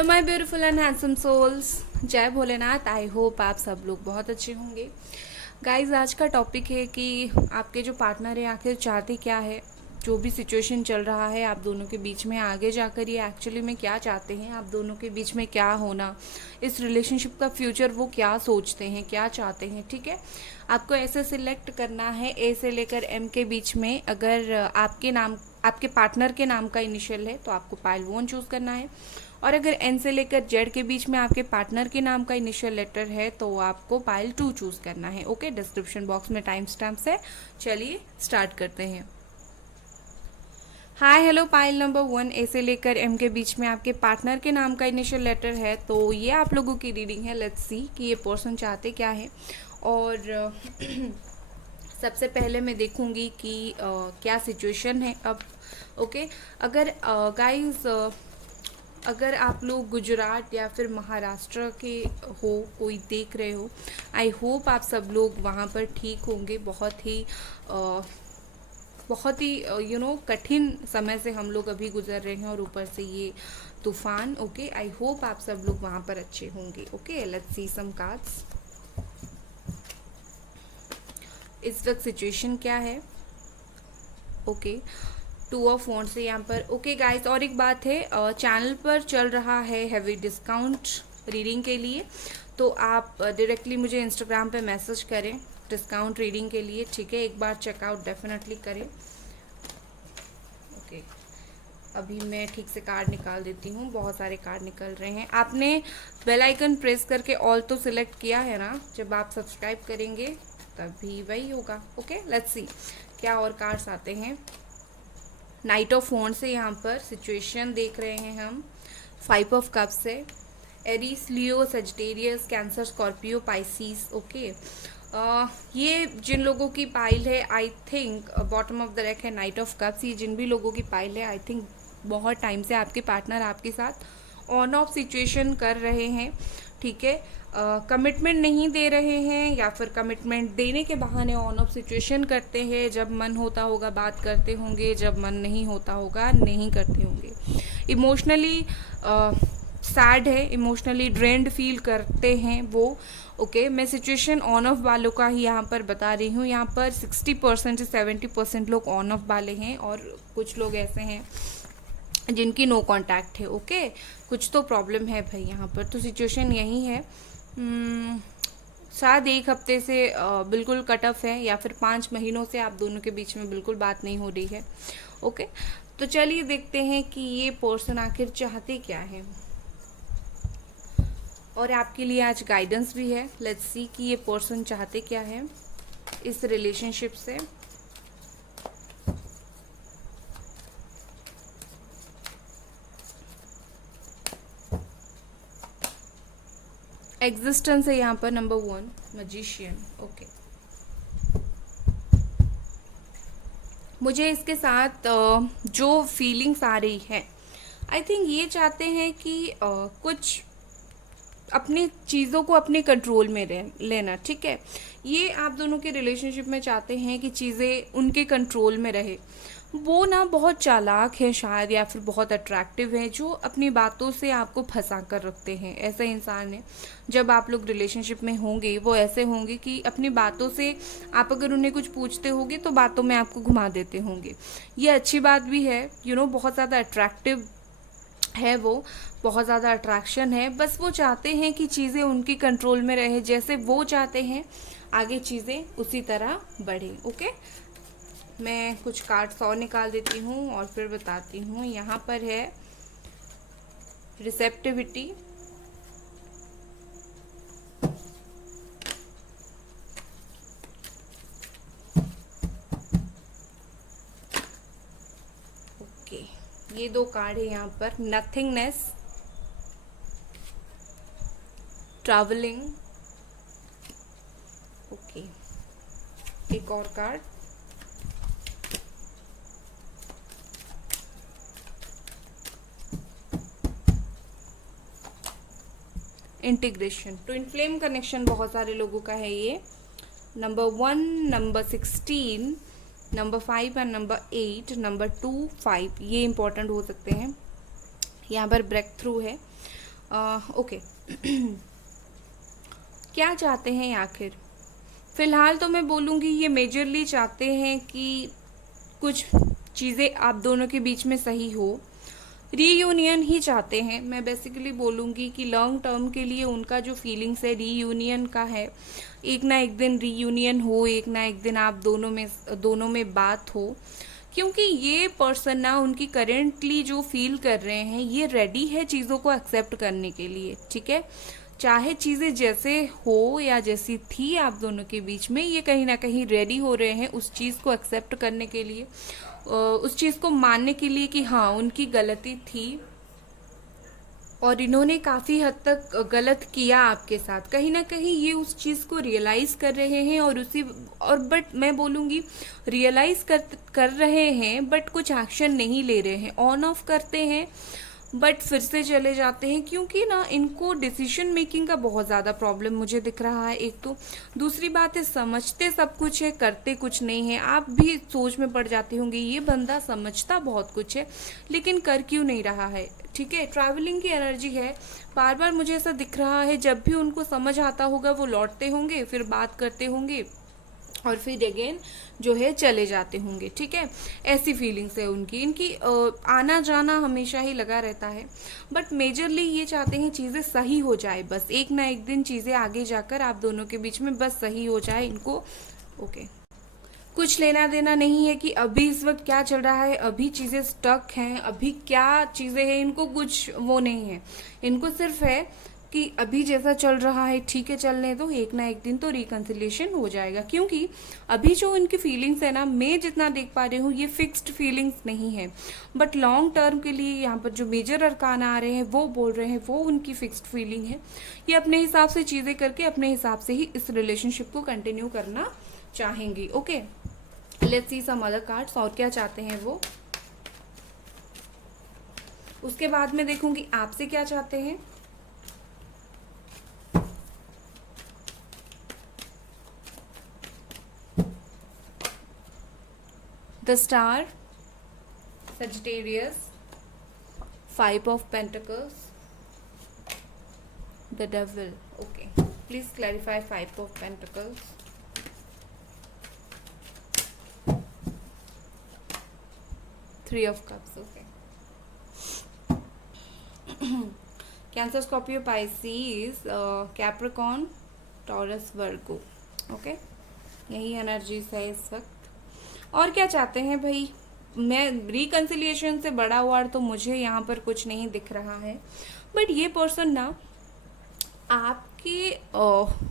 Hello my beautiful and handsome souls, जय Bholenath. I hope आप सब लोग बहुत अच्छे होंगे। गाइज, आज का टॉपिक है कि आपके जो पार्टनर है आखिर चाहते क्या है। जो भी सिचुएशन चल रहा है आप दोनों के बीच में, आगे जाकर ये एक्चुअली में क्या चाहते हैं, आप दोनों के बीच में क्या होना, इस रिलेशनशिप का फ्यूचर वो क्या सोचते हैं, क्या चाहते हैं। ठीक है, आपको ऐसे सिलेक्ट करना है ए से लेकर एम के बीच में। अगर आपके पार्टनर के नाम का इनिशियल है तो आपको पाइल 1 चूज़ करना है, और अगर एन से लेकर जेड के बीच में आपके पार्टनर के नाम का इनिशियल लेटर है तो आपको पाइल 2 चूज़ करना है। ओके, डिस्क्रिप्शन बॉक्स में टाइम स्टैम्प्स है। चलिए स्टार्ट करते हैं। हाय हेलो, पाइल नंबर 1 ए से लेकर एम के बीच में आपके पार्टनर के नाम का इनिशियल लेटर है, तो ये आप लोगों की रीडिंग है। लेट्स सी कि ये पर्सन चाहते क्या है। और सबसे पहले मैं देखूंगी कि क्या सिचुएशन है अब। ओके, अगर गाइस अगर आप लोग गुजरात या फिर महाराष्ट्र के हो, कोई देख रहे हो, आई होप आप सब लोग वहाँ पर ठीक होंगे। बहुत ही कठिन समय से हम लोग अभी गुजर रहे हैं, और ऊपर से ये तूफान। ओके, आई होप आप सब लोग वहाँ पर अच्छे होंगे। Okay, let's see some cards. इस वक्त सिचुएशन क्या है। ओके, 2 ऑफ वॉन्ड्स से यहाँ पर। ओके गाइस, और एक बात है, चैनल पर चल रहा है हैवी डिस्काउंट रीडिंग के लिए, तो आप डायरेक्टली मुझे इंस्टाग्राम पे मैसेज करें डिस्काउंट रीडिंग के लिए। ठीक है, एक बार चेकआउट डेफिनेटली करें। ओके, अभी मैं ठीक से कार्ड निकाल देती हूँ, बहुत सारे कार्ड निकल रहे हैं। आपने बेल आइकन प्रेस करके ऑल तो सिलेक्ट किया है ना, जब आप सब्सक्राइब करेंगे तभी वही होगा। ओके, लेट्स सी क्या और कार्ड्स आते हैं। नाइट ऑफ वॉन्ड्स से यहाँ पर सिचुएशन देख रहे हैं हम। 5 ऑफ कप्स से Aries, Leo, Sagittarius, Cancer, Scorpio, Pisces. Okay, ये जिन लोगों की पाइल है, I think bottom of the deck है नाइट ऑफ कप्स। ये जिन भी लोगों की पाइल है, आई थिंक बहुत टाइम से आपके पार्टनर आपके साथ ऑन ऑफ सिचुएशन कर रहे हैं। ठीक है, कमिटमेंट नहीं दे रहे हैं, या फिर कमिटमेंट देने के बहाने ऑन ऑफ सिचुएशन करते हैं। जब मन होता होगा बात करते होंगे, जब मन नहीं होता होगा नहीं करते होंगे। इमोशनली सैड है, इमोशनली ड्रेन्ड फील करते हैं वो। ओके, मैं सिचुएशन ऑन ऑफ वालों का ही यहाँ पर बता रही हूँ। यहाँ पर 60% से 70% लोग ऑन ऑफ वाले हैं, और कुछ लोग ऐसे हैं जिनकी नो कांटेक्ट है। ओके, कुछ तो प्रॉब्लम है भाई यहाँ पर। तो सिचुएशन यही है, शायद 1 हफ्ते से बिल्कुल कट ऑफ है, या फिर 5 महीनों से आप दोनों के बीच में बिल्कुल बात नहीं हो रही है। ओके, तो चलिए देखते हैं कि ये पर्सन आखिर चाहते क्या है, और आपके लिए आज गाइडेंस भी है। लेट्स सी कि ये पर्सन चाहते क्या है इस रिलेशनशिप से। एग्जिस्टेंस है यहाँ पर नंबर 1, मैजिशियन। ओके, मुझे इसके साथ जो फीलिंग्स आ रही है, आई थिंक ये चाहते हैं कि कुछ अपनी चीज़ों को अपने कंट्रोल में लेना। ठीक है, ये आप दोनों के रिलेशनशिप में चाहते हैं कि चीज़ें उनके कंट्रोल में रहे। वो ना बहुत चालाक है शायद, या फिर बहुत अट्रैक्टिव है, जो अपनी बातों से आपको फंसा कर रखते हैं। ऐसे इंसान है, जब आप लोग रिलेशनशिप में होंगे वो ऐसे होंगे कि अपनी बातों से आप अगर उन्हें कुछ पूछते होंगे तो बातों में आपको घुमा देते होंगे। ये अच्छी बात भी है, बहुत ज़्यादा अट्रैक्टिव है वो, बहुत ज़्यादा अट्रैक्शन है। बस वो चाहते हैं कि चीज़ें उनकी कंट्रोल में रहे, जैसे वो चाहते हैं आगे चीज़ें उसी तरह बढ़े। ओके, मैं कुछ कार्ड्स और निकाल देती हूँ और फिर बताती हूँ। यहाँ पर है रिसेप्टिविटी, ओके, ये 2 कार्ड है यहाँ पर। Nothingness, travelling. ओके, एक और card, integration. Twin flame connection बहुत सारे लोगों का है ये। Number 1, number 16, number 5 and number 8, number 2, 5 ये इंपॉर्टेंट हो सकते हैं। यहाँ पर ब्रेक थ्रू है। ओके। क्या चाहते हैं आखिर? फिलहाल तो मैं बोलूँगी ये मेजरली चाहते हैं कि कुछ चीज़ें आप दोनों के बीच में सही हो, रीयूनियन ही चाहते हैं। मैं बेसिकली बोलूँगी कि लॉन्ग टर्म के लिए उनका जो फीलिंग्स है रीयूनियन का है। एक ना एक दिन रीयूनियन हो, एक ना एक दिन आप दोनों में बात हो, क्योंकि ये पर्सन ना उनकी करेंटली जो फील कर रहे हैं ये रेडी है चीज़ों को एक्सेप्ट करने के लिए, ठीक है। चाहे चीज़ें जैसे हो या जैसी थी आप दोनों के बीच में, ये कहीं ना कहीं रेडी हो रहे हैं उस चीज़ को एक्सेप्ट करने के लिए, उस चीज़ को मानने के लिए कि हाँ उनकी गलती थी और इन्होंने काफ़ी हद तक गलत किया आपके साथ। कहीं ना कहीं ये उस चीज़ को रियलाइज़ कर रहे हैं और बट मैं बोलूँगी रियलाइज़ कर रहे हैं बट कुछ एक्शन नहीं ले रहे हैं। ऑन ऑफ करते हैं बट फिर से चले जाते हैं, क्योंकि ना इनको डिसीजन मेकिंग का बहुत ज़्यादा प्रॉब्लम मुझे दिख रहा है एक तो। दूसरी बात है समझते सब कुछ है करते कुछ नहीं है। आप भी सोच में पड़ जाते होंगे ये बंदा समझता बहुत कुछ है लेकिन कर क्यों नहीं रहा है, ठीक है। ट्रैवलिंग की एनर्जी है, बार बार मुझे ऐसा दिख रहा है जब भी उनको समझ आता होगा वो लौटते होंगे, फिर बात करते होंगे और फिर अगेन जो है चले जाते होंगे, ठीक है। ऐसी फीलिंग्स है उनकी। इनकी आना जाना हमेशा ही लगा रहता है बट मेजरली ये चाहते हैं चीज़ें सही हो जाए, बस एक ना एक दिन चीज़ें आगे जाकर आप दोनों के बीच में बस सही हो जाए इनको। ओके, कुछ लेना देना नहीं है कि अभी इस वक्त क्या चल रहा है, अभी चीज़ें स्टक हैं, अभी क्या चीज़ें हैं, इनको कुछ वो नहीं है। इनको सिर्फ है कि अभी जैसा चल रहा है ठीक है चलने दो, एक ना एक दिन तो रिकंसिलिएशन हो जाएगा। क्योंकि अभी जो इनकी फीलिंग्स है ना, मैं जितना देख पा रही हूँ ये फिक्स्ड फीलिंग्स नहीं है बट लॉन्ग टर्म के लिए यहाँ पर जो मेजर अरकान आ रहे हैं वो बोल रहे हैं वो उनकी फिक्स्ड फीलिंग है। ये अपने हिसाब से चीज़ें करके अपने हिसाब से ही इस रिलेशनशिप को कंटिन्यू करना चाहेंगी। Okay, let's see some other cards. और क्या चाहते हैं वो, उसके बाद में देखूंगी आपसे क्या चाहते हैं। The star, Sagittarius, Five of Pentacles, the Devil. Okay, please clarify Five of Pentacles, Three of Cups. Okay. Cancer, Scorpio, Pisces, Capricorn, Taurus, Virgo. Okay, यही एनर्जीज है इस वक्त। और क्या चाहते हैं भाई, मैं रिकंसिलिएशन से बड़ा हुआ तो मुझे यहाँ पर कुछ नहीं दिख रहा है बट ये पर्सन ना आपकी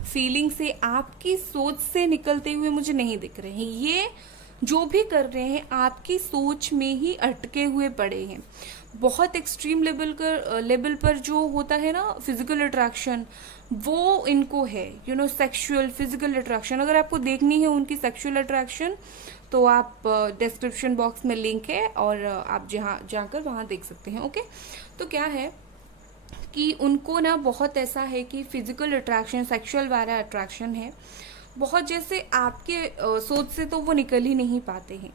फीलिंग से, आपकी सोच से निकलते हुए मुझे नहीं दिख रहे हैं। ये जो भी कर रहे हैं आपकी सोच में ही अटके हुए पड़े हैं। बहुत एक्सट्रीम लेवल पर जो होता है ना फिजिकल अट्रैक्शन, वो इनको है, सेक्सुअल फिजिकल अट्रैक्शन। अगर आपको देखनी है उनकी सेक्सुअल अट्रैक्शन तो आप डिस्क्रिप्शन बॉक्स में लिंक है और आप जहाँ जाकर वहाँ देख सकते हैं। ओके, तो क्या है कि उनको ना बहुत ऐसा है कि फिजिकल अट्रैक्शन, सेक्सुअल वाला अट्रैक्शन है बहुत, जैसे आपके सोच से तो वो निकल ही नहीं पाते हैं,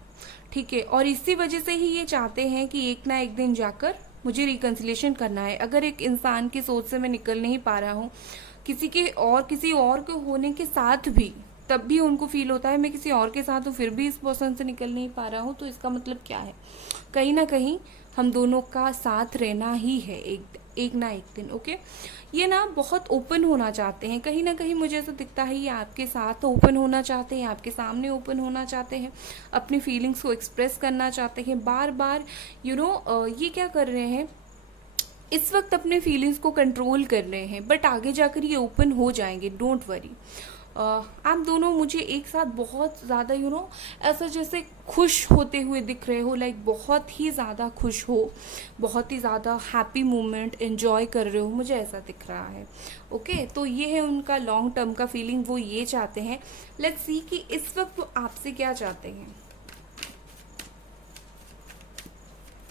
ठीक है। और इसी वजह से ही ये चाहते हैं कि एक ना एक दिन जाकर मुझे रिकंसिलिएशन करना है। अगर एक इंसान की सोच से मैं निकल नहीं पा रहा हूँ किसी और के होने के साथ भी, तब भी उनको फील होता है मैं किसी और के साथ हूँ फिर भी इस पर्सन से निकल नहीं पा रहा हूँ, तो इसका मतलब क्या है, कहीं ना कहीं हम दोनों का साथ रहना ही है एक ना एक दिन। ओके, ये ना बहुत ओपन होना चाहते हैं, कहीं ना कहीं मुझे ऐसा दिखता है ये आपके साथ ओपन होना चाहते हैं, आपके सामने ओपन होना चाहते हैं, अपनी फीलिंग्स को एक्सप्रेस करना चाहते हैं बार बार। ये क्या कर रहे हैं इस वक्त, अपने फीलिंग्स को कंट्रोल कर रहे हैं बट आगे जाकर ये ओपन हो जाएंगे, डोंट वरी। आप दोनों मुझे एक साथ बहुत ज़्यादा ऐसा जैसे खुश होते हुए दिख रहे हो, लाइक बहुत ही ज़्यादा खुश हो, बहुत ही ज़्यादा हैप्पी मोमेंट एंजॉय कर रहे हो, मुझे ऐसा दिख रहा है। ओके, तो ये है उनका लॉन्ग टर्म का फीलिंग, वो ये चाहते हैं। लेट्स सी कि इस वक्त वो आपसे क्या चाहते हैं,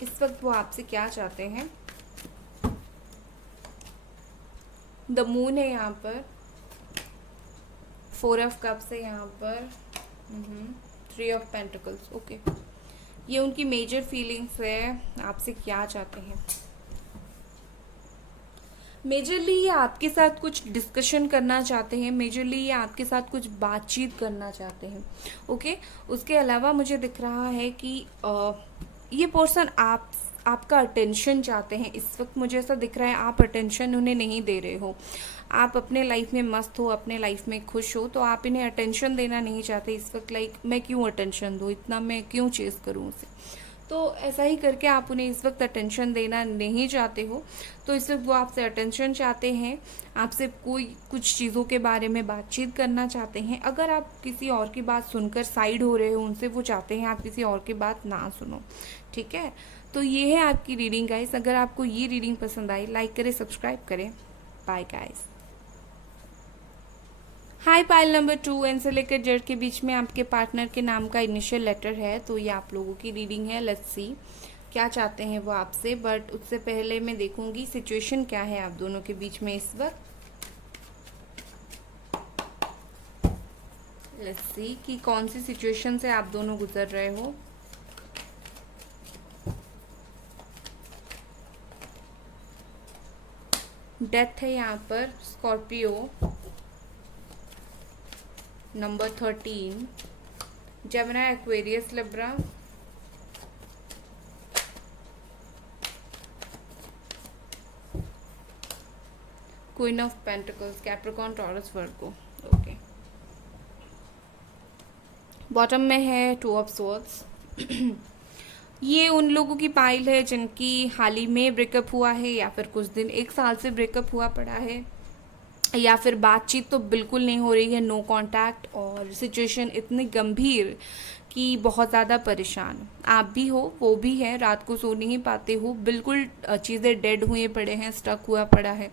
इस वक्त वो आपसे क्या चाहते हैं। द मून है यहाँ पर, फोर ऑफ कप्स है यहाँ पर, थ्री ऑफ पेंटिकल्स। ओके, ये उनकी मेजर फीलिंग्स है, आपसे क्या चाहते हैं। मेजरली ये आपके साथ कुछ डिस्कशन करना चाहते हैं, मेजरली ये आपके साथ कुछ बातचीत करना चाहते हैं। ओके, उसके अलावा मुझे दिख रहा है कि ये पर्सन आपका अटेंशन चाहते हैं। इस वक्त मुझे ऐसा दिख रहा है आप अटेंशन उन्हें नहीं दे रहे हो। आप अपने लाइफ में मस्त हो, अपने लाइफ में खुश हो, तो आप इन्हें अटेंशन देना नहीं चाहते इस वक्त। लाइक मैं क्यों अटेंशन दूँ, इतना मैं क्यों चेस करूँ उसे। तो ऐसा ही करके आप उन्हें इस वक्त अटेंशन देना नहीं चाहते हो। तो इस वक्त वो आपसे अटेंशन चाहते हैं, आपसे कोई कुछ चीज़ों के बारे में बातचीत करना चाहते हैं। अगर आप किसी और की बात सुनकर साइड हो रहे हो उनसे, वो चाहते हैं आप किसी और की बात ना सुनो। ठीक है, तो ये है आपकी रीडिंग गाइस। अगर आपको ये रीडिंग पसंद आई, लाइक करें, सब्सक्राइब करें। Bye guys. Hi, pile number 2, N से लेकर जेड के बीच में आपके पार्टनर के नाम का इनिशियल लेटर है। तो ये आप लोगों की रीडिंग है। लेट्स सी क्या चाहते हैं वो आपसे। बट उससे पहले मैं देखूंगी सिचुएशन क्या है आप दोनों के बीच में इस वक्त। लेट्स सी कि कौन सी सिचुएशन से आप दोनों गुजर रहे हो। डेथ है यहाँ पर, Scorpio number 13, Gemini, Aquarius, Libra, queen of pentacles, Capricorn, taurus, Virgo. Okay, bottom में है 2 ऑफ सोर्ड्स। ये उन लोगों की पाइल है जिनकी हाल ही में ब्रेकअप हुआ है, या फिर कुछ दिन 1 साल से ब्रेकअप हुआ पड़ा है, या फिर बातचीत तो बिल्कुल नहीं हो रही है, नो कांटेक्ट, और सिचुएशन इतनी गंभीर कि बहुत ज़्यादा परेशान आप भी हो, वो भी है। रात को सो नहीं पाते हो, बिल्कुल चीज़ें डेड हुए पड़े हैं, स्टक हुआ पड़ा है,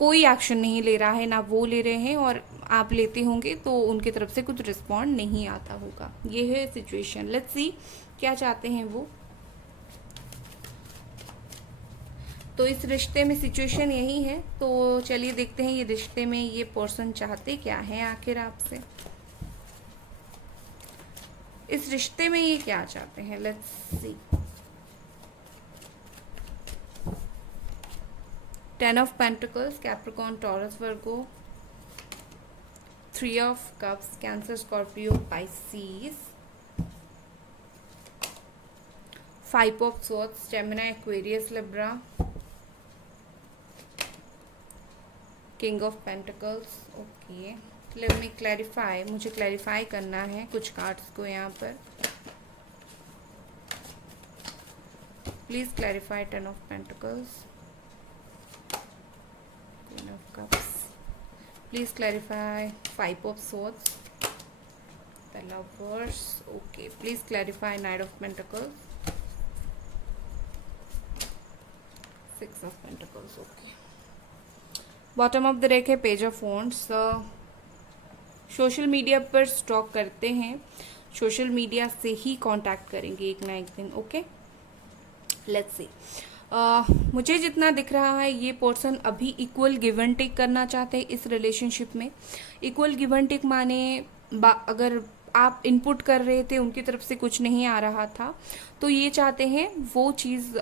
कोई एक्शन नहीं ले रहा है, ना वो ले रहे हैं, और आप लेते होंगे तो उनकी तरफ से कुछ रिस्पॉन्ड नहीं आता होगा। ये है सिचुएशन। लेट्स सी क्या चाहते हैं वो। तो इस रिश्ते में सिचुएशन यही है। तो चलिए देखते हैं ये रिश्ते में ये पर्सन चाहते क्या है आखिर आपसे। इस रिश्ते में ये क्या चाहते हैं, let's see. 10 of pentacles, Capricorn, taurus, Virgo, 3 of cups, cancer, Scorpio, Pisces, 5 of swords, Gemini, Aquarius, Libra, king of pentacles. Okay, let me clarify, मुझे क्लैरिफाई करना है कुछ कार्ड्स को यहाँ पर। Please clarify 10 of pentacles, queen of cups, please clarify 5 of swords, the lovers. Okay, please clarify 9 of pentacles, 6 of pentacles. Okay, bottom of the deck है page of wands. Social media पर stock करते हैं, social media से ही contact करेंगे एक ना एक दिन। ओके, लेट्स सी। मुझे जितना दिख रहा है ये पर्सन अभी इक्वल गिव एंड टेक करना चाहते हैं इस रिलेशनशिप में। इक्वल गिव एंड टेक माने अगर आप इनपुट कर रहे थे, उनकी तरफ से कुछ नहीं आ रहा था, तो ये चाहते हैं वो चीज़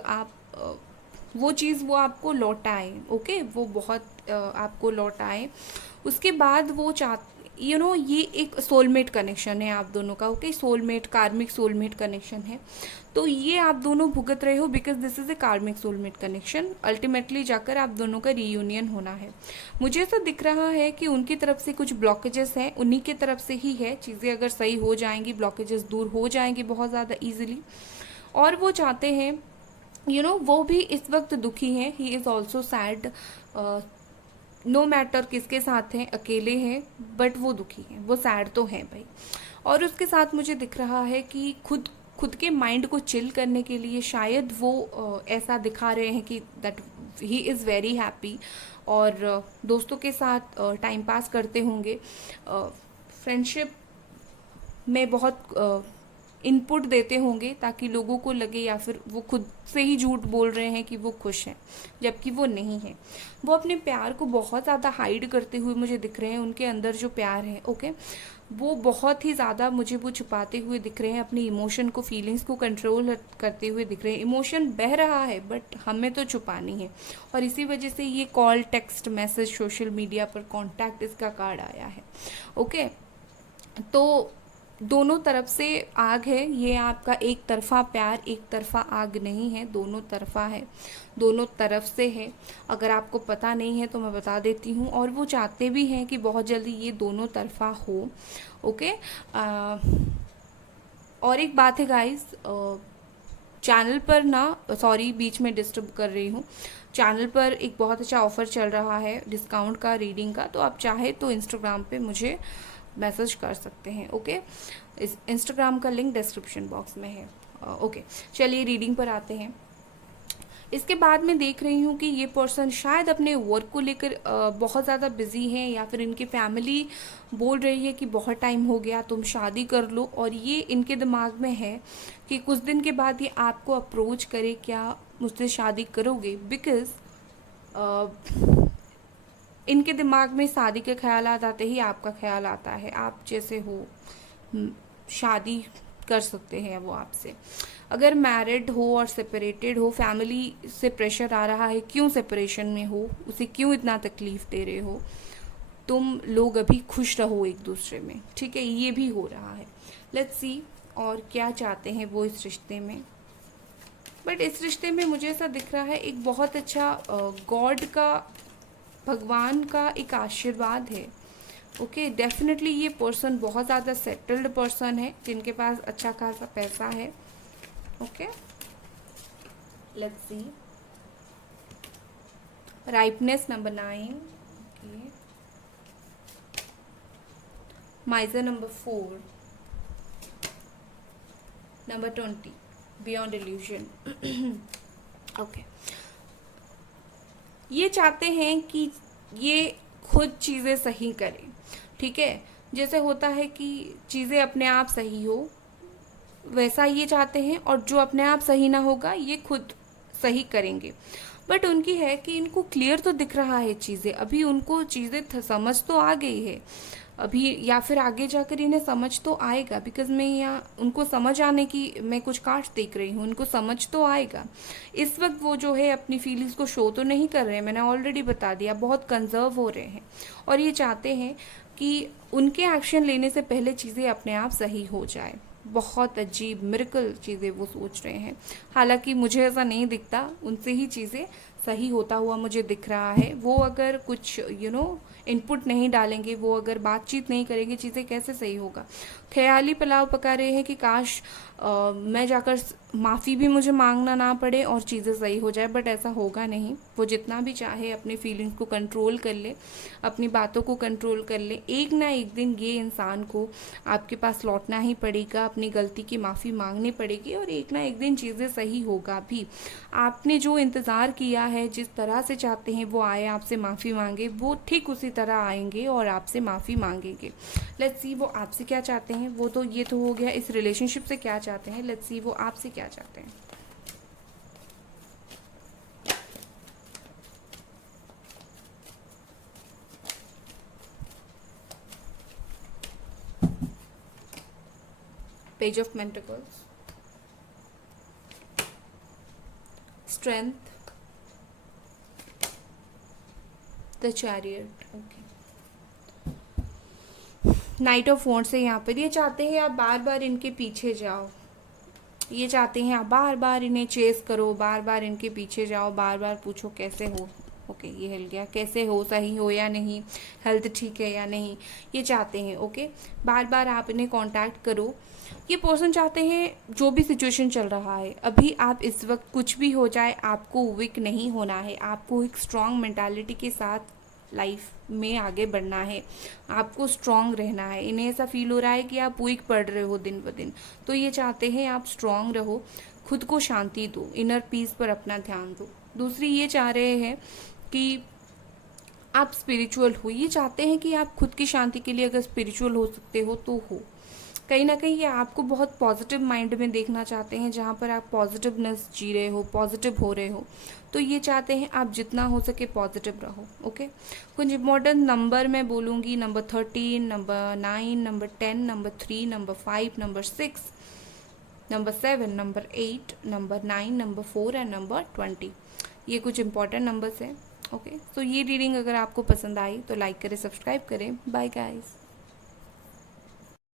वो आपको लौटाए। ओके, वो बहुत आपको लौटाए। उसके बाद वो ये एक सोलमेट कनेक्शन है आप दोनों का। ओके, सोलमेट, कार्मिक सोलमेट कनेक्शन है। तो ये आप दोनों भुगत रहे हो बिकॉज दिस इज ए कार्मिक सोलमेट कनेक्शन। अल्टीमेटली जाकर आप दोनों का रीयूनियन होना है। मुझे ऐसा दिख रहा है कि उनकी तरफ से कुछ ब्लॉकेजेस हैं, उन्हीं की तरफ से ही है। चीज़ें अगर सही हो जाएंगी, ब्लॉकेजेस दूर हो जाएंगे बहुत ज़्यादा ईजिली। और वो चाहते हैं वो भी इस वक्त दुखी है। He is also sad, no matter किसके साथ हैं, अकेले हैं, बट वो दुखी हैं, वो सैड तो हैं भाई। और उसके साथ मुझे दिख रहा है कि खुद के माइंड को चिल करने के लिए शायद वो ऐसा दिखा रहे हैं कि that he is very happy, और दोस्तों के साथ टाइम पास करते होंगे, फ्रेंडशिप में बहुत इनपुट देते होंगे ताकि लोगों को लगे, या फिर वो खुद से ही झूठ बोल रहे हैं कि वो खुश हैं जबकि वो नहीं है। वो अपने प्यार को बहुत ज़्यादा हाइड करते हुए मुझे दिख रहे हैं, उनके अंदर जो प्यार है। ओके, वो बहुत ही ज़्यादा मुझे वो छुपाते हुए दिख रहे हैं, अपनी इमोशन को, फीलिंग्स को कंट्रोल करते हुए दिख रहे हैं। इमोशन बह रहा है बट हमें तो छुपानी है, और इसी वजह से ये call, text message, social media पर कांटेक्ट, इसका कार्ड आया है। ओके, तो दोनों तरफ से आग है, ये आपका एक तरफा प्यार, एक तरफा आग नहीं है, दोनों तरफा है, दोनों तरफ से है। अगर आपको पता नहीं है तो मैं बता देती हूँ, और वो चाहते भी हैं कि बहुत जल्दी ये दोनों तरफा हो। ओके, और एक बात है गाइस, चैनल पर ना, सॉरी बीच में डिस्टर्ब कर रही हूँ, चैनल पर एक बहुत अच्छा ऑफ़र चल रहा है डिस्काउंट का, रीडिंग का, तो आप चाहे तो इंस्टाग्राम पे मुझे मैसेज कर सकते हैं। ओके, इस इंस्टाग्राम का लिंक डिस्क्रिप्शन बॉक्स में है। ओके, चलिए रीडिंग पर आते हैं। इसके बाद मैं देख रही हूँ कि ये पर्सन शायद अपने वर्क को लेकर बहुत ज़्यादा बिजी हैं, या फिर इनकी फैमिली बोल रही है कि बहुत टाइम हो गया, तुम शादी कर लो, और ये इनके दिमाग में है कि कुछ दिन के बाद ये आपको अप्रोच करे, क्या मुझसे शादी करोगे, बिकॉज इनके दिमाग में शादी के ख्याल आते ही आपका ख्याल आता है, आप जैसे हो, शादी कर सकते हैं वो आपसे। अगर मैरिड हो और सेपरेटेड हो, फैमिली से प्रेशर आ रहा है, क्यों सेपरेशन में हो, उसे क्यों इतना तकलीफ दे रहे हो, तुम लोग अभी खुश रहो एक दूसरे में, ठीक है, ये भी हो रहा है। लेट्स सी और क्या चाहते हैं वो इस रिश्ते में। बट इस रिश्ते में मुझे ऐसा दिख रहा है एक बहुत अच्छा गॉड का, भगवान का एक आशीर्वाद है। ओके, डेफिनेटली ये पर्सन बहुत ज़्यादा सेटल्ड पर्सन है, जिनके पास अच्छा खासा पैसा है। Okay, let's see, ripeness number 9, miser number 4, number 20, beyond illusion. Okay, ये चाहते हैं कि ये खुद चीज़ें सही करें, ठीक है, जैसे होता है कि चीज़ें अपने आप सही हो, वैसा ये चाहते हैं, और जो अपने आप सही ना होगा ये खुद सही करेंगे। बट उनकी है कि इनको क्लियर तो दिख रहा है चीज़ें, अभी उनको चीज़ें समझ तो आ गई है अभी, या फिर आगे जाकर इन्हें समझ तो आएगा, बिकॉज मैं यहाँ उनको समझ आने की मैं कुछ कार्ड्स देख रही हूँ, उनको समझ तो आएगा। इस वक्त वो जो है अपनी फीलिंग्स को शो तो नहीं कर रहे हैं, मैंने ऑलरेडी बता दिया, बहुत कंजर्व हो रहे हैं, और ये चाहते हैं कि उनके एक्शन लेने से पहले चीज़ें अपने आप सही हो जाए। बहुत अजीब मिरेकल चीज़ें वो सोच रहे हैं, हालांकि मुझे ऐसा नहीं दिखता, उनसे ही चीज़ें सही होता हुआ मुझे दिख रहा है। वो अगर कुछ इनपुट नहीं डालेंगे, वो अगर बातचीत नहीं करेंगे, चीज़ें कैसे सही होगा। ख्याली पुलाव पका रहे हैं कि काश मैं जाकर माफ़ी भी मुझे मांगना ना पड़े और चीज़ें सही हो जाए, बट ऐसा होगा नहीं। वो जितना भी चाहे अपनी फीलिंग्स को कंट्रोल कर ले, अपनी बातों को कंट्रोल कर ले, एक ना एक दिन ये इंसान को आपके पास लौटना ही पड़ेगा, अपनी गलती की माफ़ी मांगनी पड़ेगी, और एक ना एक दिन चीज़ें सही होगा भी। आपने जो इंतज़ार किया है, जिस तरह से चाहते हैं वो आए, आपसे माफ़ी मांगे, वो ठीक उसी तरह आएंगे और आपसे माफ़ी मांगेंगे। लेट्स सी वो आपसे क्या चाहते हैं। वो तो ये तो हो गया इस रिलेशनशिप से क्या चाहते हैं, लेट्स सी वो आपसे क्या चाहते हैं। Page of pentacles, strength, the chariot, okay, night of wands है यहाँ पर। ये चाहते हैं आप बार बार इनके पीछे जाओ, ये चाहते हैं आप बार बार इन्हें चेस करो, बार बार इनके पीछे जाओ, बार बार पूछो कैसे हो, ओके ये हिल गया, कैसे हो, सही हो या नहीं, हेल्थ ठीक है या नहीं, ये चाहते हैं। ओके, बार बार आप इन्हें कांटेक्ट करो। ये पर्सन चाहते हैं जो भी सिचुएशन चल रहा है अभी, आप इस वक्त कुछ भी हो जाए, आपको वीक नहीं होना है, आपको एक स्ट्रॉन्ग मेंटालिटी के साथ लाइफ में आगे बढ़ना है, आपको स्ट्रॉन्ग रहना है। इन्हें ऐसा फील हो रहा है कि आप वीक पड़ रहे हो दिन ब दिन, तो ये चाहते हैं आप स्ट्रॉन्ग रहो, खुद को शांति दो, इनर पीस पर अपना ध्यान दो। दूसरी ये चाह रहे हैं कि आप स्पिरिचुअल हो, ये चाहते हैं कि आप खुद की शांति के लिए अगर स्पिरिचुअल हो सकते हो तो हो। कहीं ना कहीं ये आपको बहुत पॉजिटिव माइंड में देखना चाहते हैं, जहाँ पर आप पॉजिटिवनेस जी रहे हो, पॉजिटिव हो रहे हो। तो ये चाहते हैं आप जितना हो सके पॉजिटिव रहो। ओके, कुछ इम्पोर्टेंट नंबर मैं बोलूँगी, number 13, number 9, number 10, number 3, number 5, number 6, number 7, number 8, number 9, number 4 and number 20। ये कुछ इंपॉर्टेंट नंबर्स हैं। ओके, तो ये रीडिंग अगर आपको पसंद आई तो लाइक करें, सब्सक्राइब करें। Bye guys.